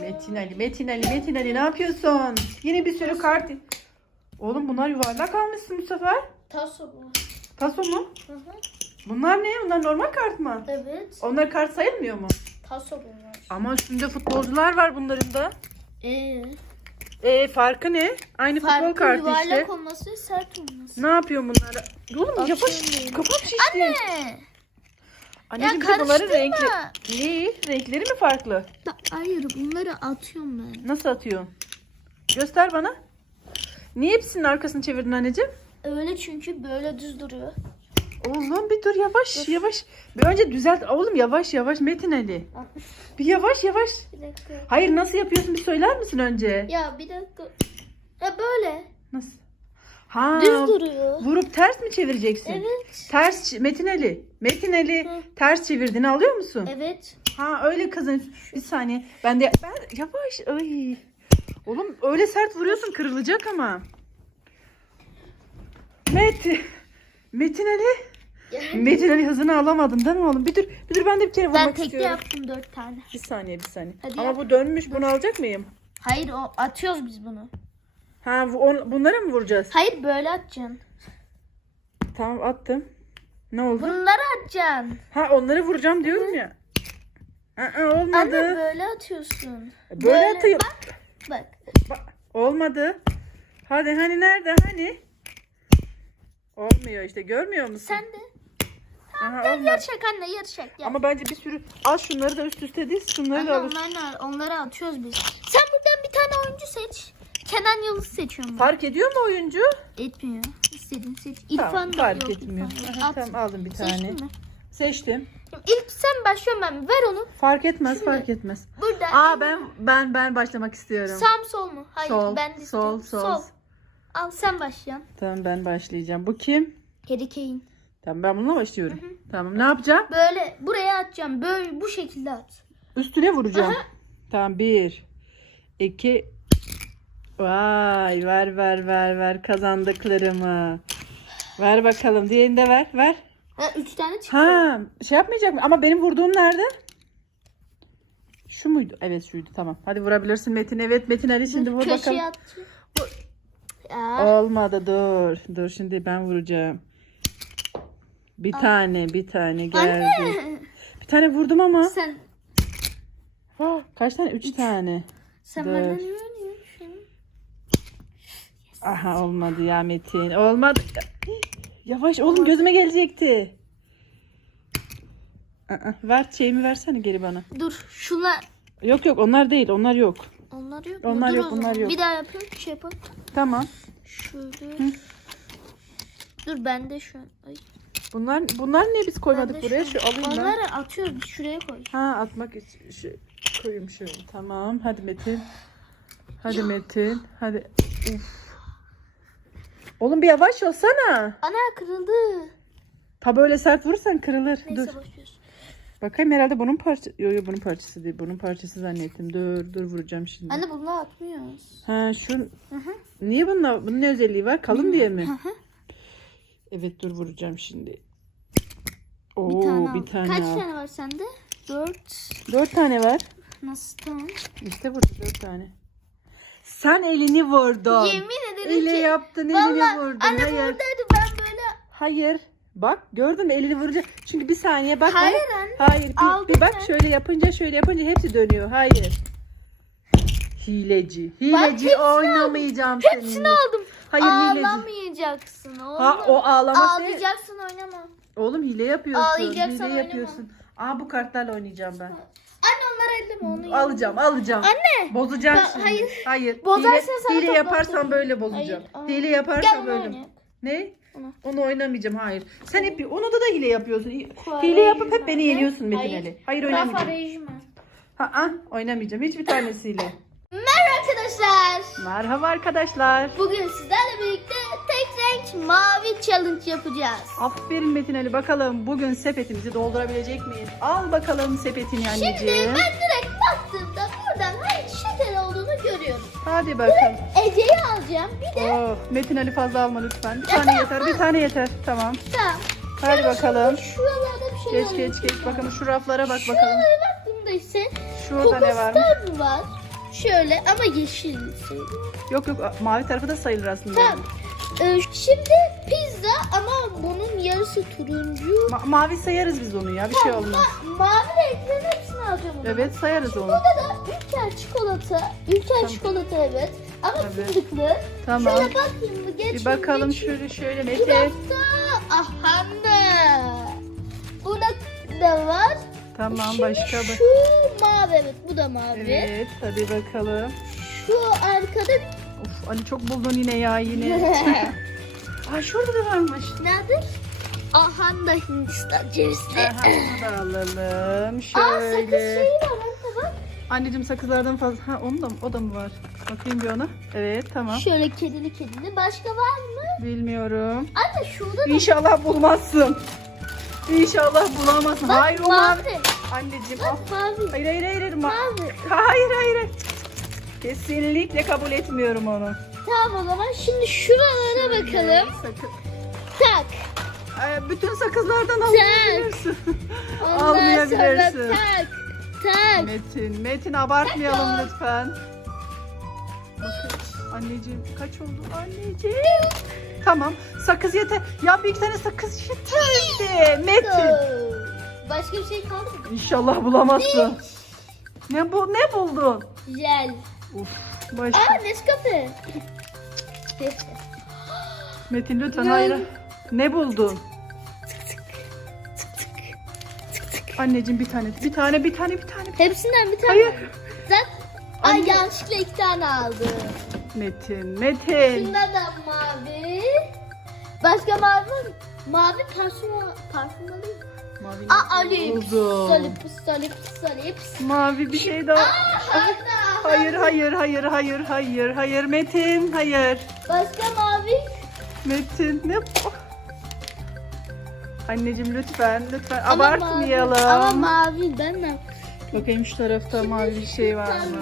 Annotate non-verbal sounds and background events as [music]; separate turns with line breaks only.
Metin Ali, Metin Ali, Metin Ali ne yapıyorsun? Yine bir sürü kart. Oğlum bunlar yuvarlak almışsın bu sefer.
Taso bu.
Taso mu?
Hı hı.
Bunlar ne? Bunlar normal kart mı?
Evet.
Onlar kart sayılmıyor mu?
Taso bunlar.
Ama üstünde futbolcular var bunların da.
Ee,
E farkı ne? Aynı futbol
farkı
kartı
yuvarlak
işte.
olması sert olması.
Ne yapıyor bunlar? Oğlum yavaş
Atıyorum.
kafam şişti.
Anne.
Anneciğim bir de bunların renkli.
karıştırma.
Ne? Renkleri mi farklı?
Da- Hayır bunları atıyorum ben.
Nasıl atıyorsun? Göster bana. Niye hepsinin arkasını çevirdin anneciğim?
Öyle çünkü böyle düz duruyor.
Oğlum bir dur yavaş yavaş. Bir önce düzelt. Oğlum yavaş yavaş Metin Ali. [laughs] Bir yavaş yavaş.
Bir dakika.
Hayır nasıl yapıyorsun bir söyler misin önce?
Ya bir dakika. Ya böyle.
Nasıl? Ha.
Düz duruyor.
Vurup ters mi çevireceksin?
Evet.
Ters Metin Ali. Metin Ali
Hı.
ters çevirdiğini alıyor musun?
Evet.
Ha öyle kazan. Bir saniye. Ben de ben yavaş. Ay. Oğlum öyle sert vuruyorsun kırılacak ama. Metin. Metin Ali. Metin Ali hızını alamadın değil mi oğlum? Bir dur, bir dur ben de bir kere vurmak
Ben tekte
istiyorum.
yaptım dört tane.
Bir saniye bir saniye.
Hadi
Ama
yap.
bu dönmüş bunu alacak mıyım?
Hayır o atıyoruz biz bunu.
Ha bu, on, bunlara mı vuracağız?
Hayır böyle atacaksın.
Tamam attım. Ne oldu?
Bunları atacaksın.
Ha onları vuracağım diyorum ya. Aa, olmadı.
Anne böyle atıyorsun.
böyle,
böyle-
atayım.
Bak.
Bak, olmadı. Hadi hani nerede hani? Olmuyor işte görmüyor musun?
Sen de.
Aha, olmadı.
yarışak anne yarışak. Gel.
Ama bence bir sürü al şunları da üst üste diz şunları da
Anne
al.
onları atıyoruz biz. Sen buradan bir tane oyuncu seç. Kenan Yıldız seçiyorum ben.
Fark ediyor mu oyuncu?
Etmiyor. İstediğin seç. İrfan
tamam
da
fark
yok,
etmiyor.
İrfan yok.
Aha,
At.
tamam aldım bir tane.
Seçtin mi?
Seçtim.
İlk sen başlıyorum ben. Ver onu.
Fark etmez
Şimdi-
fark etmez.
Burada.
Aa ben ben ben başlamak istiyorum.
Sağ sol mu? Hayır
Sol,
ben de
sol,
istiyorum.
sol.
Al sen başlayan.
Tamam ben başlayacağım. Bu kim?
Harry Kane.
Tamam ben bununla başlıyorum. Tamam ne yapacağım?
Böyle buraya atacağım. Böyle bu şekilde at.
Üstüne vuracağım. Tamam bir, iki. Vay ver ver ver ver kazandıklarımı. Ver bakalım. Diğerini de ver ver.
Ha, üç tane çıktı.
Ha şey yapmayacak mı? Ama benim vurduğum nerede? Şu muydu? Evet şuydu tamam. Hadi vurabilirsin Metin. Evet Metin Ali şimdi vur bakalım.
Köşeye atacağım. Ya.
Olmadı dur. Dur şimdi ben vuracağım. Bir tane bir tane geldi. Bir tane vurdum ama.
Sen
Ah, Kaç tane? Üç tane.
sen
Dört.
benden niye?
Aha olmadı ya Metin. Olmadı. Yavaş oğlum gözüme gelecekti. Aa, ver şeyimi versene geri bana.
Dur şuna
Yok yok onlar değil onlar yok.
onlar yok?
Onlar
Dur
yok, onlar yok.
Bir daha yapıyorum. Şey yapalım.
Tamam.
Şöyle. Dur ben de şu an. Ay.
Bunlar bunlar niye biz
Ben
koymadık buraya? Şu alayım ben.
Onları atıyoruz. biz Şuraya koy.
Ha atmak için şu koyayım şöyle. Tamam. Hadi Metin. Hadi Metin. Hadi. Uf. Oğlum bir yavaş olsana.
Ana kırıldı.
Ta böyle sert vurursan kırılır.
Neyse
Dur.
başlıyoruz.
Bakayım herhalde bunun parçası. Yok yok bunun parçası değil. Bunun parçası zannettim. Dur dur vuracağım şimdi.
Anne bunu atmıyoruz.
Ha şu.
Hı hı.
Niye bunun, bunun ne özelliği var? Kalın diye mi?
Hı hı.
Evet dur vuracağım şimdi.
Bir
Oo
tane,
bir tane.
Kaç tane var sende? Dört.
Dört tane var.
Nasıl tamam?
İşte burada dört tane. Sen elini vurdun.
Yemin ederim
Ele
ki.
yaptın elini
Vallahi
vurdun.
anne
Hayır.
buradaydı ben böyle.
Hayır. Bak gördün mü elini vuracak. Çünkü bir saniye bak.
Hayır anne.
Hayır. Bir,
Aldın
bir bak
sen.
şöyle yapınca şöyle yapınca hepsi dönüyor. Hayır. Hileci. Hileci
hepsini
oynamayacağım
Hepsini
seninle.
aldım.
Hayır hileci.
Ağlamayacaksın oğlum.
Ha o ağlamak ne?
Ağlayacaksın oynama.
Oğlum hile yapıyorsun.
Ağlayacaksan
hile
oynama.
yapıyorsun. Aa bu kartlarla oynayacağım ben.
Elleme onu.
Alacağım, alacağım.
Anne.
Bozacağım
Ba-
şimdi.
hayır.
Hayır.
Bozarsan sana
hile
atacağım.
böyle bozacağım.
Hayır, aa.
Hile
Gel
yaparsam
onu
böyle.
oynayalım.
Ne?
Onu.
Onu oynamayacağım. Hayır. Sen hep onu da da hile yapıyorsun. Hile yapıp hep beni yeniyorsun Metin
Hayır.
Ali. Hayır
Rafa
oynamayacağım.
Rejime.
Ha, ah, oynamayacağım. Hiçbir tanesiyle.
Merhaba arkadaşlar.
Merhaba arkadaşlar.
Bugün sizlerle birlikte tek renk mavi challenge yapacağız.
Aferin Metin Ali. Bakalım bugün sepetimizi doldurabilecek miyiz? Al bakalım sepetini
Şimdi
anneciğim.
ben direkt
Hadi bakalım.
Ece'yi alacağım. Bir de
Oh, Metin Ali fazla alma lütfen. Bir tane yeter. Bir tane yeter. Tamam.
tamam.
Hadi
Şöyle
bakalım.
Şuralarda bir şey
Geç geç geç. Bakalım şu raflara bak bakalım.
Şuralara bak bunda ise
Şurada ne var?
Kokostar var. Şöyle ama yeşil.
Yok yok mavi tarafı da sayılır aslında.
Tamam. Ee, şimdi pizza ama bunun yarısı turuncu.
Ma- mavi sayarız biz onu ya bir şey olmaz.
Ma- mavi renklerin hepsini alacağım onu.
Evet sayarız onu.
Burada da Ülker çikolata. Ülker
Tamam.
çikolata evet. Ama
Evet.
fındıklı.
Tamam.
Şöyle bakayım mı? Geç
Bir bakalım
geç.
şöyle şöyle Mete.
dakika. Aha da. Burada da var.
Tamam
Şimdi
başka bak.
Şu mavi evet bu da mavi.
Evet hadi bakalım.
Şu arkada
Of Ali çok buldun yine ya yine. [laughs] Aa şurada da varmış.
nerede? Aha da Hindistan cevizli.
Aha, onu da alalım.
Aa sakız
Şöyle.
şeyi var bak.
Anneciğim sakızlardan fazla. Ha onu da mı? O da mı var? Bakayım bir ona. Evet tamam.
Şöyle kedili kedili. Başka var mı?
Bilmiyorum.
Anne şurada da
İnşallah bulmazsın. İnşallah bulamazsın.
Bak,
hayır o mavi. Anneciğim al.
Bak mavi.
Hayır hayır hayır. hayır. Ma-
Mavi.
hayır hayır. Kesinlikle kabul etmiyorum onu.
Tamam o zaman şimdi şuralara bakalım.
Sakın.
Tak.
Ee, bütün sakızlardan almayabilirsin. [laughs]
Ondan sonra
Almayabilirsin.
tak. Tak.
Metin, Metin abartmayalım
Tak.
lütfen. Bakın anneciğim kaç oldu anneciğim? Tamam sakız yeter. Ya bir iki tane sakız yeterdi. Metin.
Başka bir şey kaldı mı?
İnşallah bulamazsın. Ne bu ne buldun?
Jel.
Uf başka.
Aa Nescafe.
Metin lütfen hayır. Ne buldun? Anneciğim bir tane, bir tane, bir tane, bir tane.
Hepsinden bir tane.
Hayır.
Zaten Ay
Anne.
yanlışlıkla iki tane aldım.
Metin, Metin.
Şunda da mavi. Başka mavi var mı? Mavi parfüm, parfüm alayım.
Mavi
Aa Ali.
buldum.
Salip, salip, salip.
Mavi bir şey daha.
Hayır.
Hayır, hayır, hayır, hayır, hayır, hayır. Metin, hayır.
Başka mavi.
Metin, ne bu? Anneciğim lütfen, lütfen abartmayalım.
Ama mavi ben ne?
Bakayım şu tarafta mavi bir şey var mı?